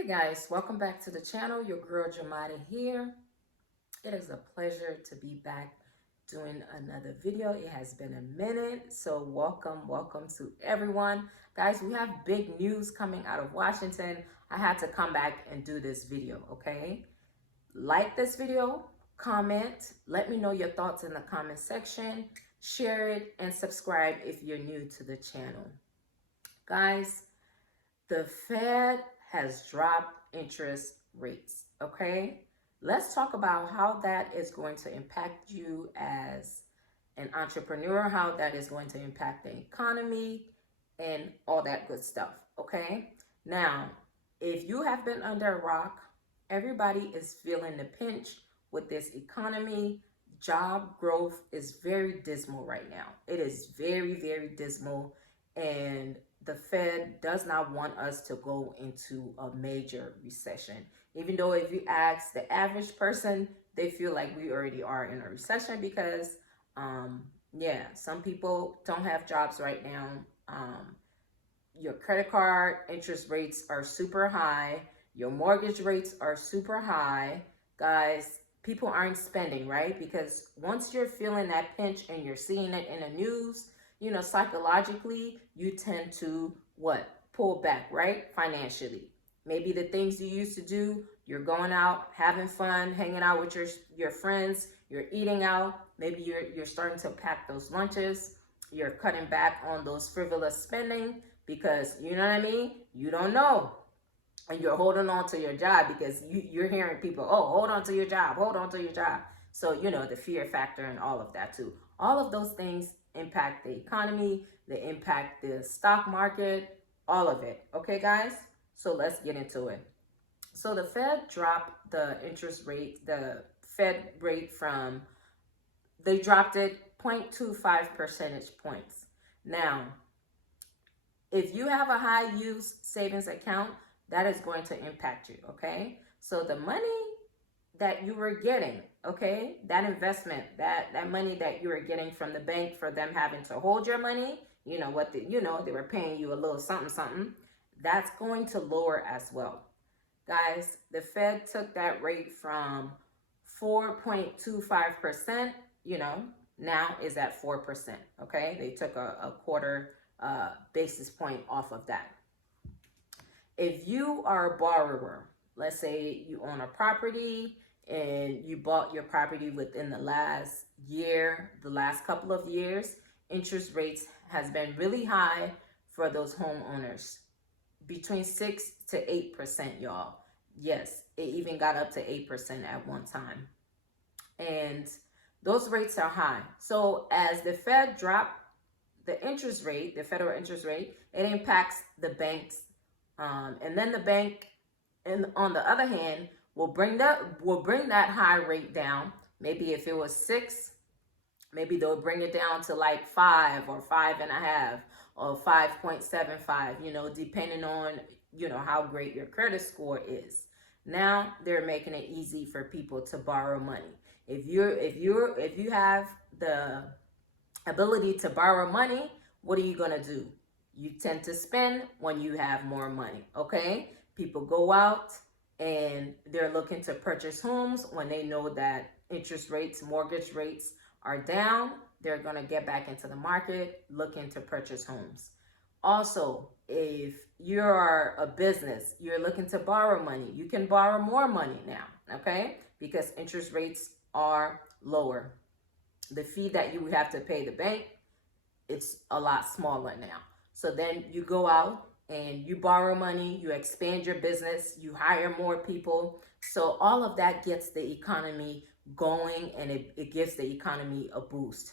Hey guys, welcome back to the channel. Your girl Jamada here. It is a pleasure to be back doing another video. It has been a minute, so welcome to everyone. Guys, we have big news coming out of Washington. I had to come back and do this video, okay? Like this video, comment, let me know your thoughts in the comment section, share it, and subscribe if you're new to the channel. Guys, the Fed has dropped interest rates, okay? Let's talk about how that is going to impact you as an entrepreneur, how that is going to impact the economy, and all that good stuff, okay? Now, if you have been under a rock, everybody is feeling the pinch with this economy. Job growth is very dismal right now. It is very dismal, and the Fed does not want us to go into a major recession. Even though if you ask the average person, they feel like we already are in a recession because, yeah, some people don't have jobs right now. Your credit card interest rates are super high. Your mortgage rates are super high. Guys, people aren't spending, right? Because once you're feeling that pinch and you're seeing it in the news, you know, psychologically, you tend to what? Pull back, right? Financially. Maybe the things you used to do, you're going out, having fun, hanging out with your friends, you're eating out, maybe you're starting to pack those lunches, you're cutting back on those frivolous spending because, you know what I mean? You don't know. And you're holding on to your job because you're hearing people, oh, hold on to your job, hold on to your job. So, you know, the fear factor and all of that too. All of those things impact the economy, they impact the stock market, all of it. Okay, guys? So let's get into it. So the Fed dropped the interest rate, the Fed rate from, they dropped it 0.25 percentage points. Now, if you have a high use savings account, that is going to impact you, okay? So the money that you were getting, okay, that investment, that money that you were getting from the bank for them having to hold your money, you know what, they were paying you a little something, that's going to lower as well. Guys, the Fed took that rate from 4.25%, you know, now is at 4%, okay? They took a quarter basis point off of that. If you are a borrower, let's say you own a property and you bought your property within the last year, the last couple of years, interest rates has been really high for those homeowners, between 6 to 8%, y'all. Yes, it even got up to 8% at one time. And those rates are high. So as the Fed dropped the interest rate, the federal interest rate, it impacts the banks. And then the bank, and on the other hand, will bring that high rate down. Maybe if it was 6, maybe they'll bring it down to like 5 or 5.5 or 5.75, you know, depending on, you know, how great your credit score is. Now they're making it easy for people to borrow money. If you have the ability to borrow money, what are you going to do? You tend to spend when you have more money, okay? People go out and they're looking to purchase homes when they know that interest rates, mortgage rates are down. They're going to get back into the market looking to purchase homes. Also, if you're a business, you're looking to borrow money, you can borrow more money now, okay? Because interest rates are lower. The fee that you have to pay the bank, it's a lot smaller now. So then you go out and you borrow money, you expand your business, you hire more people. So all of that gets the economy going, and it gives the economy a boost.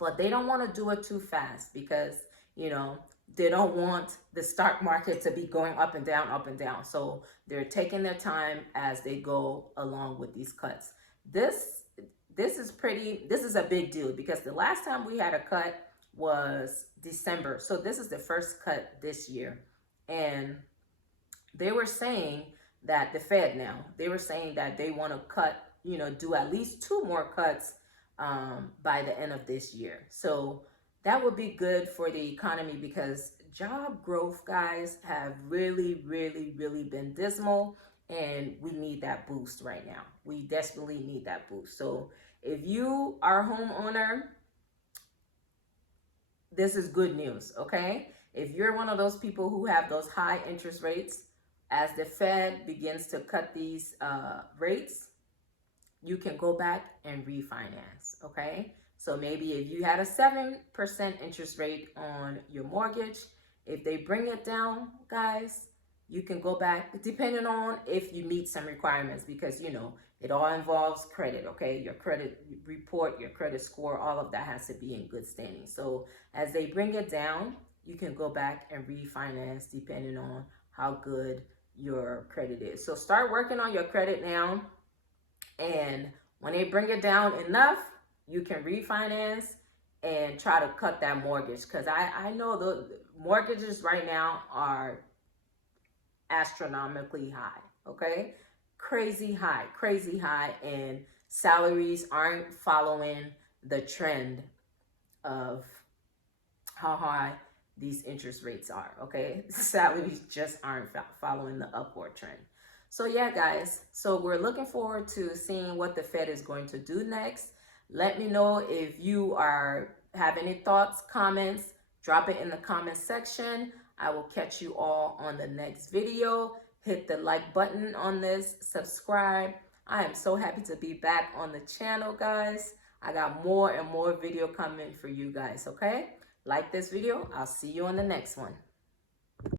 But they don't want to do it too fast because, you know, they don't want the stock market to be going up and down, up and down. So they're taking their time as they go along with these cuts. This is a big deal because the last time we had a cut was December. So this is the first cut this year. And they were saying that the Fed now, they were saying that they want to cut, you know, do at least 2 more cuts by the end of this year. So that would be good for the economy because job growth, guys, have really been dismal, and we need that boost right now. We desperately need that boost. So if you are a homeowner, this is good news, okay? If you're one of those people who have those high interest rates, as the Fed begins to cut these rates, you can go back and refinance, okay? So maybe if you had a 7% interest rate on your mortgage, if they bring it down, guys, you can go back, depending on if you meet some requirements, because, you know, it all involves credit, okay? Your credit report, your credit score, all of that has to be in good standing. So as they bring it down, you can go back and refinance depending on how good your credit is. So start working on your credit now. And when they bring it down enough, you can refinance and try to cut that mortgage. Because I know the mortgages right now are astronomically high, okay? Crazy high, and salaries aren't following the trend of how high these interest rates are, okay? Salaries just aren't following the upward trend. So yeah, guys, so we're looking forward to seeing what the Fed is going to do next. Let me know if you have any thoughts, comments, drop it in the comment section. I will catch you all on the next video. Hit the like button on this, subscribe. I am so happy to be back on the channel, guys. I got more and more video coming for you guys, okay? Like this video. I'll see you on the next one.